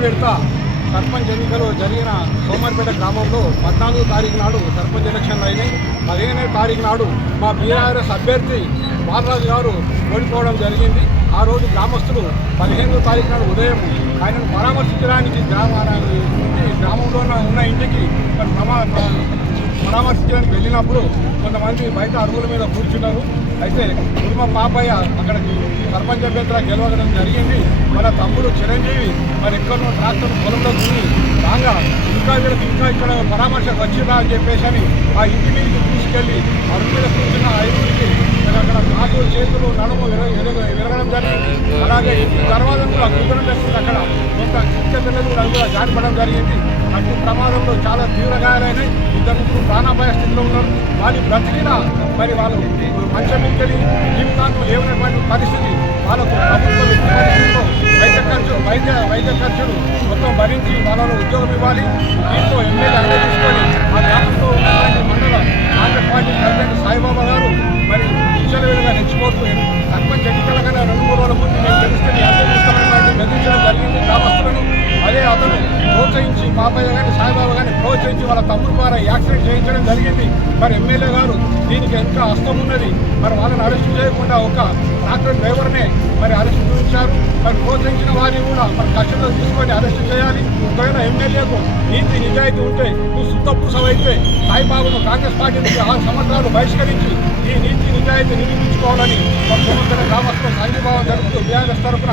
విడత సర్పంచ్ ఎన్నికలు జరిగిన సోమర్పేట గ్రామంలో 14వ తారీఖు నాడు సర్పంచ్ ఎలక్షన్లు అయినాయి. 15వ తారీఖు నాడు మా బీఆర్ఎస్ అభ్యర్థి బాలరాజు గారు ఓడిపోవడం జరిగింది. ఆ రోజు గ్రామస్తులు 15వ తారీఖు నాడు ఉదయం ఆయనను పరామర్శించడానికి గ్రామంలో ఉన్న ఇంటికి పరామర్శించడానికి వెళ్ళినప్పుడు కొంతమంది బయట అరుగుల మీద కూర్చున్నారు. అయితే కుటుంబ పాపయ్య అక్కడికి సర్పంచ్ అభ్యర్థిగా గెలవడం జరిగింది. మన తమ్ముడు చిరంజీవి మరి ఎక్కడో ట్రాక్టర్ పొలంలో దున్ని రాగా ఇంకా ఇక్కడ పరామర్శకు వచ్చిందా అని చెప్పేసి ఆ ఇంటి మీదకి తీసుకెళ్ళి అరుగు మీద కూర్చున్న ఐదుగురికి అక్కడ కాళ్ళు చేతులు నడుము విరగడం జరిగింది. అలాగే ఇంటి తర్వాత కూడా కుదరం జరిగింది. అక్కడ కొంత చిన్న పిల్లలు కూడా జారిపడడం జరిగింది. అటు ప్రమాదంలో చాలా తీవ్ర గాయాలైనాయి. ఇద్దరు ప్రాణాపాయ స్థితిలో ఉన్నారు. వాళ్ళు బ్రతికినా మరి వాళ్ళు మంచం ఇంకెళ్ళి జీవితాంతం లేవనటువంటి పరిస్థితి. వాళ్ళకు ప్రభుత్వం వైద్య ఖర్చులు మొత్తం భరించి వాళ్ళను ఉద్యోగం ఇవ్వాలి. దీంతో ఎమ్మెల్యే తీసుకొని ఆ గ్రామంలో ఉన్నటువంటి మండల కాంగ్రెస్ పార్టీ ప్రెసిడెంట్ సాయిబాబా గారు మరి విచ్చలవిడిగా రెచ్చిపోతూ సర్పంచ్ ఎన్నికల కన్నా 2-3 రోజుల ముందు మేము తెలిస్తే బెదిరించడం జరిగింది గ్రామస్తులను. అదే అతను ప్రోత్సహించి పాపయ్య కానీ సాయిబాబా కానీ ప్రోత్సహించి వాళ్ళ తమ్ముడు ద్వారా యాక్సిడెంట్ చేయించడం జరిగింది. మరి ఎమ్మెల్యే గారు దీనికి ఇంకా హస్తం ఉన్నది. మరి వాళ్ళని అరెస్టు చేయకుండా ఒక ట్రాక్టర్ డ్రైవర్నే మరి అరెస్టు చూపించారు. మరి ప్రోత్సహించిన వారిని కూడా మరి కక్షలో తీసుకొని అరెస్టు చేయాలి. ఒకవేళ ఎమ్మెల్యేకు నీతి నిజాయితీ ఉంటే నువ్వు సుత్తపూసవైతే సాయిబాబాను కాంగ్రెస్ పార్టీ నుంచి 6 సంవత్సరాలు బహిష్కరించి ఈ నీతి నిజాయితీ నిరూపించుకోవాలని మరి సోమర్పేట గ్రామస్తులు సంఘీభావం జరుపుతూ బీఆర్ఎస్ తరఫున